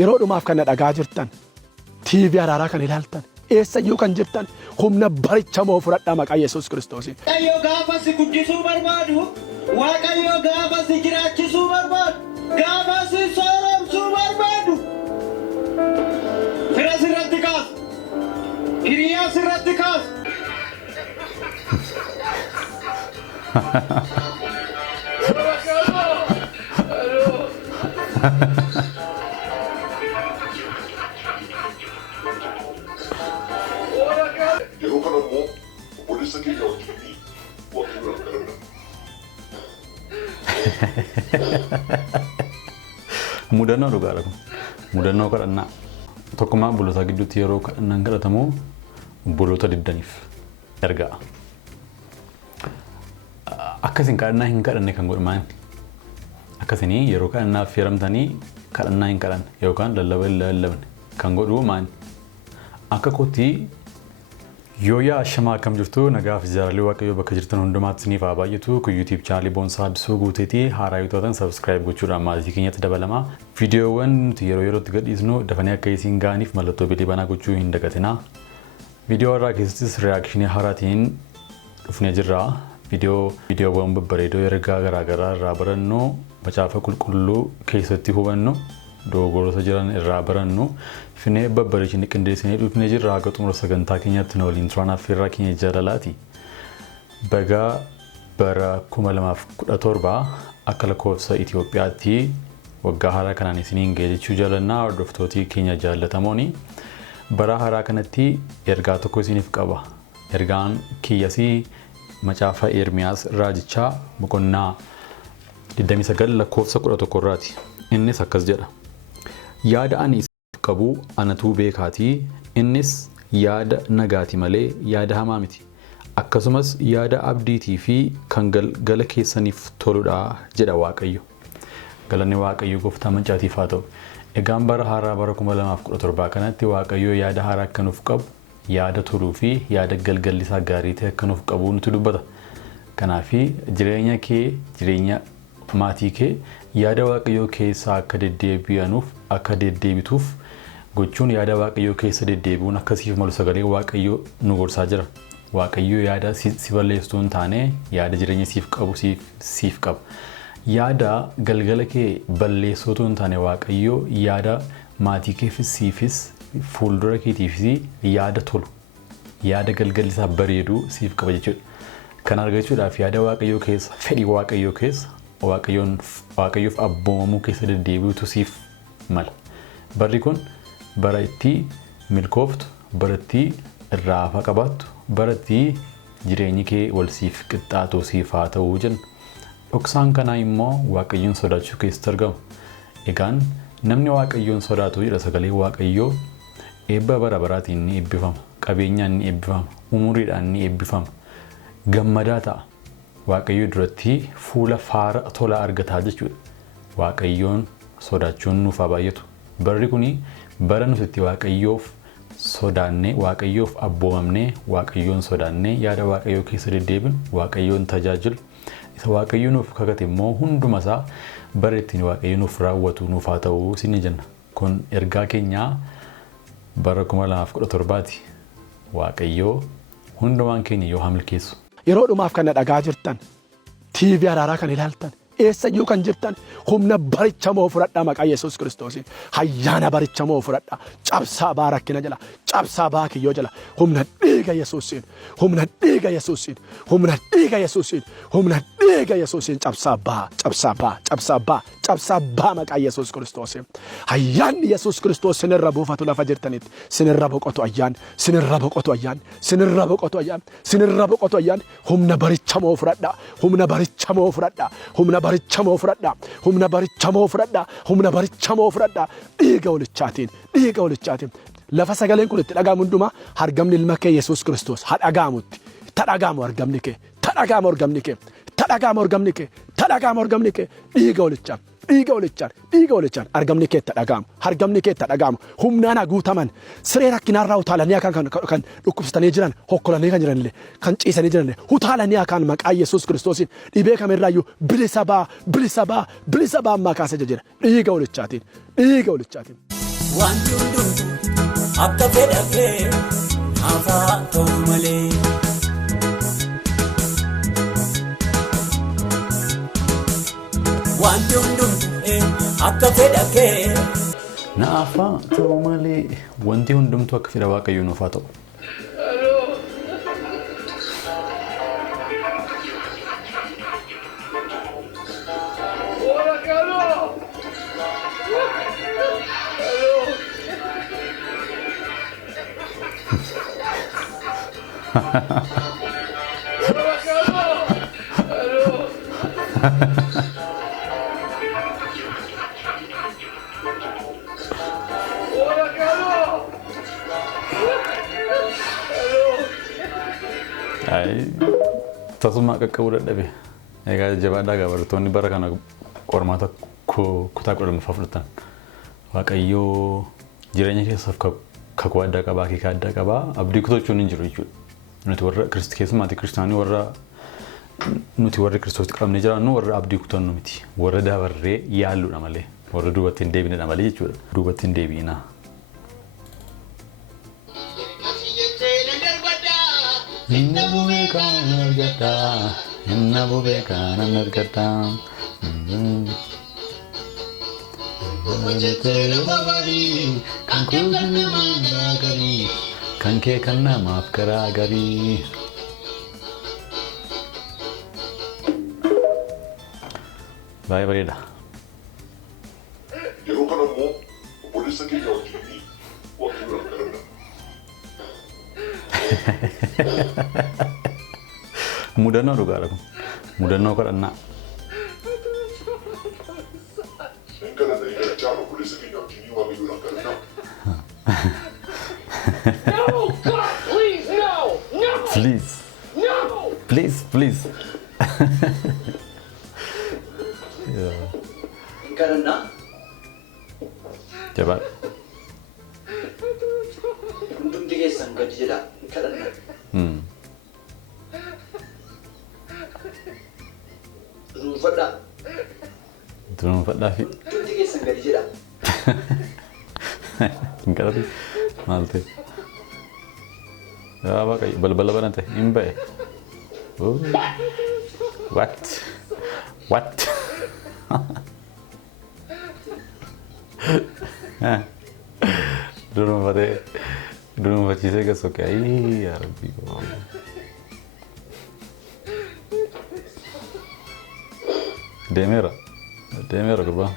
yeroo dhumaaf kan dhagaa jirtan TV araaraa kan ilaaltan eessayyuu kan jirtan humna barichamoo fudhadhaa maqaa Yesuus Kiristoosiin. Waaqayyo gaafa si guddisuu barbaadu, Waaqayyo gaafa si jiraachisuu barbaadu, gaafa si sooromsuu barbaadu. Fira sirratti kaas, hiriyaa sirratti kaas. Mudannoo dhugaadha kun. Mudannoo kadhannaa. Tokkummaa obboloota gidduutti yeroo kadhannaan kadhatamu obboloota diddaniif ergaa. Akkasiin kadhannaa hin kadhanne kan godhaman. Akkasiin yeroo kadhannaaf feeramtanii kadhannaa hin kadhanne yookaan lallaba hin lallabne kan godhu maani. Akka kootti yoo yaa shamaa akkam jirtu nagaaf jaalalli waaqayyoo bakka jirtan hundumaatti isiniif haa baay'atu. Kun YouTube channel Boonsaa Addisuu Guuteetii haaraa yoo taatan subscribe gochuudhaan maatii keenyatti dabalamaa. Viidiyoowwan nuti yeroo yerootti gadhiisnu dafanii akka isin ga'aniif mallattoo bilii banaa gochuu hin dagatinaa. Viidiyoo irraa keessattis reakshinii haaraatiin dhufnee jirra. Viidiyoowwan babbareedoo ergaa garaagaraa irraa barannu macaafa qulqulluu keessatti hubannu dogoggoroota jiran irraa barannu finee babbareechinii qindeessinee dhufnee jirra. Haga xumura sagantaa keenyatti nu waliin turaan affeerraa keenya jaalalaati. Ergaa bara 2017 akka lakkoofsa Itoophiyaatti waggaa haaraa kanaan isiniin ga'e jechuu jaalannaa. Hordoftoota keenya jaallatamooni bara haaraa kanatti ergaa tokko isiniif qaba. Ergaan kiyyasii macaafa Ermiyaas raajichaa boqonnaa 29 lakkoofsa 11 irraati. Innis akkas jedha. Yaada ani isaaf qabu anatu beekaatii, innis yaada nagaati malee yaada hamaa miti. Akkasumas yaada abdiitii fi kan galgala keessaniif toludha jedha Waaqayyo. Galanni Waaqayyo gooftaa mancaatiif haa ta'u. Egaan bara haaraa bara 2017 kanatti Waaqayyo yaada haaraa akka nuuf qabu, yaada toluu fi yaada galgalli isaa gaarii ta'e akka nuuf qabu nuti dubbata. Kanaaf jireenya kee, jireenya maatii kee yaada Waaqayyoo keessa akka deddeebi'anuuf akka deddeebituuf gochuun yaada Waaqayyoo keessa deddeebi'uun akkasiif malu sagalee Waaqayyoo nu gorsaa jira. Waaqayyoo yaada si balleessuu hin taane yaada jireenya siif qabu siif qaba. Yaada galgala kee balleessuu hin taane Waaqayyoo yaada maatii keefis siifis fuuldura keetiifis yaada tolu, yaada galgalli isaa bareedu siif qaba jechuudha. Kan argachuudhaaf yaada Waaqayyoo keessa, fedhii Waaqayyoo keessa Waaqayyoof abboomamuu keessa deddeebi'utu siif mala. Barri kun bara itti milkooftu, bara itti irraa hafa qabaattu, bara itti jireenyi kee wal siif qixxaatu siif haa ta'uu jenna. Dhoksaan kanaa immoo Waaqayyoon sodaachuu keessatti argama. Egaan namni Waaqayyoon sodaatu jedha sagalee Waaqayyoo eebba bara baraatiin ni eebbifama, qabeenyaan ni eebbifama, umuriidhaan ni eebbifama, gammadaa ta'a. Waaqayyoo duratti fuula faara tola argataa jechuudha. Waaqayyoon sodaachuun nuuf haa baay'atu. Barri kuni bara nuti itti Waaqayyoof sodaannee, Waaqayyoof abboomamnee, Waaqayyoon sodaannee yaada Waaqayyoo keessa deddeebinu, Waaqayyoon tajaajilu. Isa Waaqayyoo nuuf kakate immoo hunduma isaa bara ittiin Waaqayyoo nuuf raawwatu nuuf haa ta'u isin jenna. Kun ergaa keenyaa bara 2017ti. Waaqayyoo hundumaan keenya yoo hamilkeessu. Yeroo dhumaaf kan dhagaa jirtan TV araaraa kan ilaaltan eessayyuu kan jirtan humna barichamoo fudhadhaa maqaa Yesuus Kiristoosiin. Ayyaana barichamoo fudhadhaa. Cabsaa baa rakkina jala, cabsaa baa kiyyoo jala, humna dhiiga Yesuusiin, humna dhiiga Yesuusiin, humna dhiiga Yesuusiin, humna dhiiga Yesuusiin cabsaa baa, cabsaa baa, cabsaa baa, cabsaa baa maqaa Yesuus Kiristoosiin. Ayyaanni Yesuus Kiristoos sinirra buufatu lafa jirtanitti sinirra boqotu ayyaan, sinirra boqotu ayyaan, sinirra boqotu ayyaan, sinirra boqotu ayyaan. Humna barichamoo fudhadhaa, humna barichamoo fudhadhaa, humna barichamoo fudhadhaa, humna barichamoo fudhadhaa, humna barichamoo fudhadhaa. Dhiiga walichaatiin, dhiiga walichaatiin. Lafa sagaleen kun itti dhagaamu hundumaa argamni ilma kee Yesuus Kiristoos haa dhagaamutti. Tadhagaamu argamni kee, tadhagaamu argamni kee, tadhagaamu argamni kee, tadhagaamu argamni kee. Dhiiga walichaa, dhiiga olichaan argamni kee itti dhaga'amu humnaan haguutaman siree rakkinarraa utaalanii kan dhukkubsatanii jiran hokkolanii kan jiranillee kan ciisanii jiranillee utaalanii kan maqaa Yesuus Kiristoosiin dhibee kamirraayyuu bilisa baa ammaa kaasee jira dhiiga olichaatiin. Wanti hundumtuu akka fedha kee hafaa ta'u malee. Wanti hundumtuu akka fedha kee naafaa ta'u malee wanti hundumtuu akka fedha Waaqayyoo nuuf haa ta'u. Tasuma qaqqabuu dadhabe. Egaa jabaadhaa gabaartoonni bara kana qormaata kutaa 10 fudhatan. Waaqayyoo jireenya keessaaf kakuu addaa qabaa, akeeka addaa qabaa, abdii kutachuun hin jiru jechuudha. Nuti warra keessumaatti kiristaanii warra nuti warri Kiristoos qabnee jiraannu warra abdii kutannu miti. Warra dabarree yaalluudha malee. Warra duubatti hin deebinedha malee jechuudha. Duubatti hin deebiinaa. Inna bube kana nargata. Kan kudu magari, kan ke kan namaaf garaa garii. Baay'ee bareeda. Yeroo kana immoo obboleessa keenya wajjin Waaqayyoon kadhanna. Mudannoo dhugaadha kun. Mudannoo kadhannaa. Please. Karena Coba. Untuk tiga sangka jeda karena. Belum pada sih. Untuk tiga sangka jeda. Enggak tapi malte. Ya apa kayak bal-bal nanti imbe. Oh. What? Dulu baca saya kesuka ya Rabbi. Demera kurban.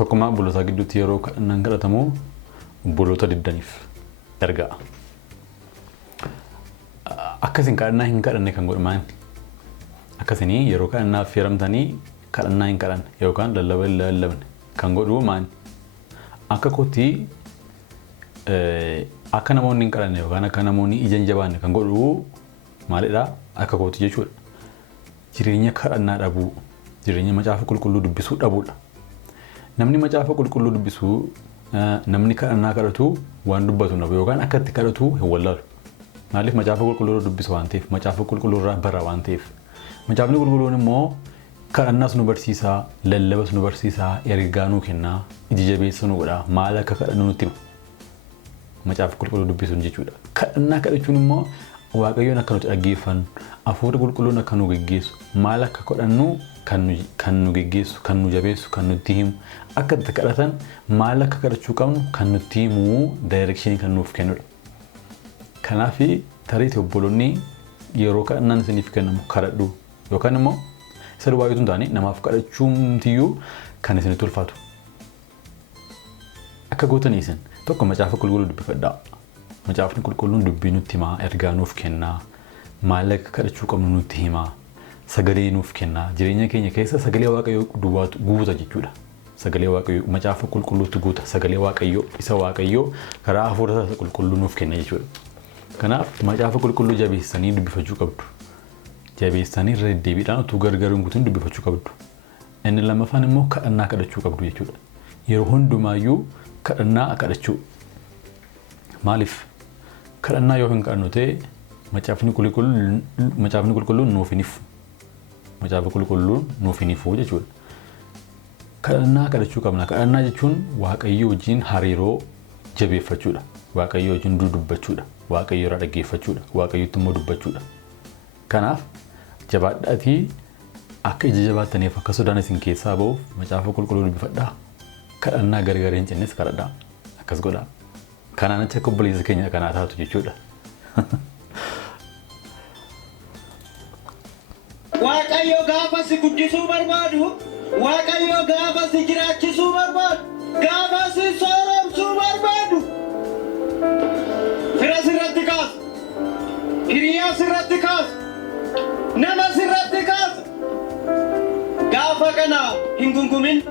Tokkummaa buloota gidduutti yeroo kadhannaan kadhatamu buloota diddaniif ergaa. Akkasiin kadhannaa hin kadhanne kan godhaman. Akkasiin yeroo kadhannaa affeeramtanii kadhannaa hin kadhanne yookaan lallabne kan godhu maan akka kootti akka namoonni hin kadhanne yookaan akka namoonni ija hin jabaanne kan godhu maalidhaa akka kootti jechuudha. Jireenya kadhannaa dhabuu, jireenya macaafa qulqulluu dubbisuu dhabuudha. Namni macaafa qulqulluu dubbisu namni kadhannaa kadhatu waan dubbatu nabu yookaan akka itti kadhatu hin wallaalu. Maaliif macaafa qulqulluu dubbisu waan ta'eef, macaafa qulqulluu irraa bara waan ta'eef. Macaafni qulqulluun immoo kadhannaas nu barsiisaa, lallabas nu barsiisaa, ergaa nuu kennaa, ija jabeessa nu godhaa, maal akka kadhannu nutti hima. Macaafa qulqulluu dubbisuun jechuudha. Kadhannaa kadhachuun immoo Waaqayyoon akka nuti dhaggeeffannu, hafuura qulqulluun akka nu geggeessu, maal akka kadhannu kan nu geggeessu, kan nu jabeessu, kan nutti himu, akka itti kadhatan maal akka kadhachuu qabnu kan nutti himu direction kan nuuf kennudha. Kanaaf tarii obboloonni yeroo kadhannaan isiniif kennamu kadhadhu yookaan immoo Isa duwwaa yoo taane namaaf kadhachuumtiyyuu kan isinitti ulfaatu. Akka gootanii isin tokko macaafa qulqulluu dubbifadhaa. Macaafni qulqulluun dubbii nutti himaa, ergaa nuuf kennaa, maal akka kadhachuu qabnu nutti himaa, sagalee nuuf kennaa. Jireenya keenya keessa sagalee Waaqayyoo duwwaatu guuta jechuudha. Sagalee Waaqayyoo macaafa qulqulluutu guuta. Sagalee Waaqayyoo isa Waaqayyoo karaa hafuura isaa qulqulluu nuuf kenna jechuudha. Kanaaf macaafa qulqulluu jabeessanii dubbifachuu qabdu. Jabeessanii irra deddeebiidhaan utuu gargaaruun guutuun dubbifachuu qabdu. Inni lammaffaan immoo kadhannaa kadhachuu qabdu jechuudha. Yeroo hundumaayyuu kadhannaa kadhachuu. Maaliif? Kadhannaa yoo hin kadhannu ta'e macaafni qulqulluun nuuf hin ifu. Macaafa qulqulluun nuuf hin ifu jechuudha. Kadhannaa kadhachuu qabna. Kadhannaa jechuun Waaqayyo wajjin hariiroo jabeeffachuudha. Waaqayyo wajjin dudubbachuudha. Waaqayyo irraa dhaggeeffachuudha. Waaqayyotti immoo dubbachuudha. Kanaaf jabaadhaatii akka ija jabaattaniif akka sodaan isin keessaa ba'uuf macaafa qulqulluu dubbifadhaa. Kadhannaa gargar hin cinnes kadhadhaa. Akkas godhaa. Kanaan achi akka obboleessa keenya kanaa taatu jechuudha. Waaqayyo gaafa si guddisuu barbaadu, Waaqayyo gaafa si jiraachisuu barbaadu, gaafa si sooromsuu barbaadu. Fira sirratti kaasa, hiriyaa sirratti kaasa, nama sirratti kaasa. Gaafa kana hin gungumin.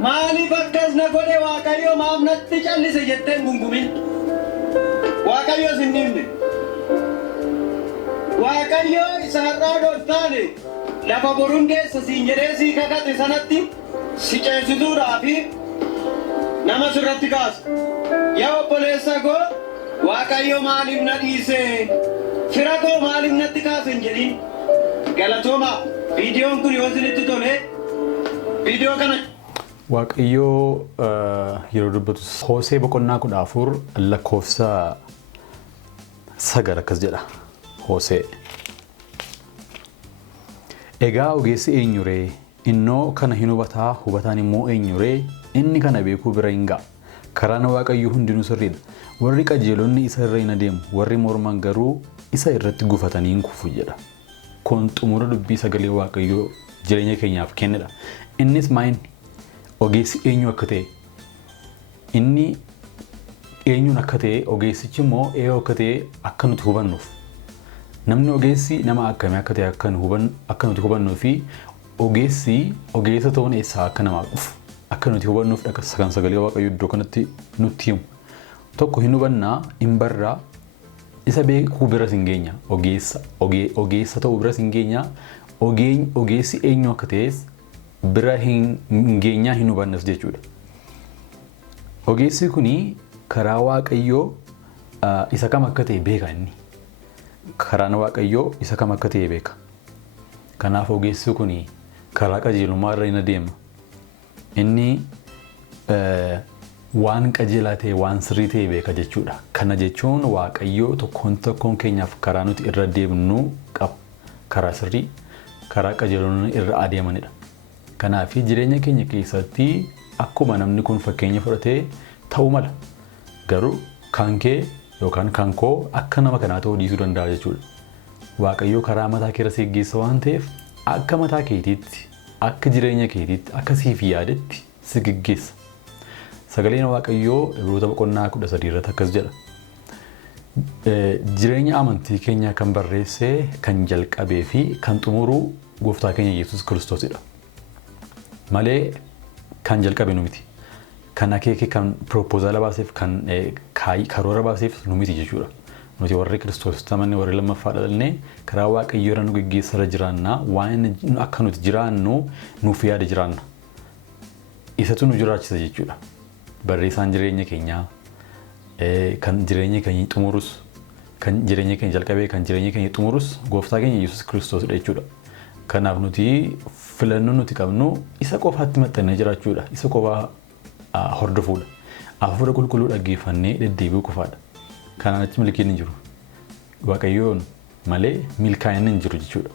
Maaliif akkas na godhe Waaqayyo maaf natti callise jettee hin gungumin. Waaqayyo sin dhimne. Waaqayyo isa har'aa dhoftaane lafa boruun keessa siin jedhee sii kakate sanatti si ceesisuudhaafi nama sirratti kaasa. Yaa obboleessa koo Waaqayyo maaliif na dhiise? Fira koo maaliif natti kaase hin jedhin. Galatooma. Viidiyoon kun yoo isinitti tole viidiyoo kana Waaqayyoo yeroo dubbatu Hoosee boqonnaa 14 lakkoofsa 9 akkas jedha. Hoosee. Egaa ogeessi eenyu ree? Innoo kana hin hubataa, hubataan immoo eenyu ree? Inni kana beekuu bira hin ga'a. Karaan Waaqayyoo hundinuu sirriidha. Warri qajeelonni isa irra hin adeemu, warri morman garuu isa irratti gufatanii hin kufu jedha. Kun xumura dubbii sagalee Waaqayyoo jireenya keenyaaf kennedha. Innis maayini? Ogeessi eenyu akka ta'e, inni eenyuun akka ta'e, ogeessichi immoo eenyu akka ta'e akka nuti hubannuuf. Namni ogeessi nama akkamii akka ta'e akka nuti hubannuu fi ogeessi ogeessa ta'uun eessaa akka namaaf dhufu akka nuti hubannuuf kan sagalee Waaqayyoo iddoo kanatti nutti himu. Tokko hin hubannaa, hin barraa, isa beekuu biras hin geenya. Ogeessa ta'uu biras hin geenya. Ogeessi eenyu akka ta'es bira hin geenyaa hin hubannas jechuudha. Ogeessi kuni karaa Waaqayyoo isa kam akka ta'e beeka inni. Karaan Waaqayyoo isa kam akka ta'e beeka. Kanaaf ogeessi kuni karaa qajeelummaa irra hin adeema. Inni waan qajeelaa ta'e waan sirrii ta'e beeka jechuudha. Kana jechuun Waaqayyoo tokkoon keenyaaf karaa nuti irra deemnu qaba. Karaa sirrii, karaa qajeelonni irra adeemanidha. Kanaaf jireenya keenya keessatti akkuma namni kun fakkeenya fudhatee ta'uu mala. Garuu kan kee yookaan kan koo akka nama kanaa ta'uu dhiisuu danda'a jechuudha. Waaqayyoo karaa mataa kee irra geggeessa waan ta'eef akka mataa keetiitti, akka jireenya keetiitti, akka siif yaadetti si geggeessa. Sagaleen Waaqayyoo Ibroota boqonnaa 13 irratti akkas jedha. Jireenya amantii keenya kan barreesse, kan jalqabee fi kan xumuru Gooftaa keenya Yesuus Kiristoosidha. Malee kan jalqabe nu miti. Kan akeeke kan proposala baaseef kan karoora baaseef nu miti jechuudha. Nuti warri Kiristoos tamanne warri lammaffaa dhalannee karaa Waaqayyoo irra nu geggeessa irra jiraanna, waan akka nuti jiraannu nuuf yaada jiraanna. Isatu nu jiraachisa jechuudha. Barreessaan jireenya keenyaa kan jireenya keenya xumurus, kan jireenya keenya jalqabee kan jireenya keenya xumurus Gooftaa keenya Yesuus Kiristoosidha jechuudha. Kanaaf nuti filannoo nuti qabnu isa qofaatti maxxannee jiraachuudha. Isa qofaa hordofuudha. Hafuura qulqulluu dhaggeeffannee deddeebi'uu qofaadha. Kanaan achi milkiin hin jiru. Waaqayyoon malee milkaa'inni hin jiru jechuudha.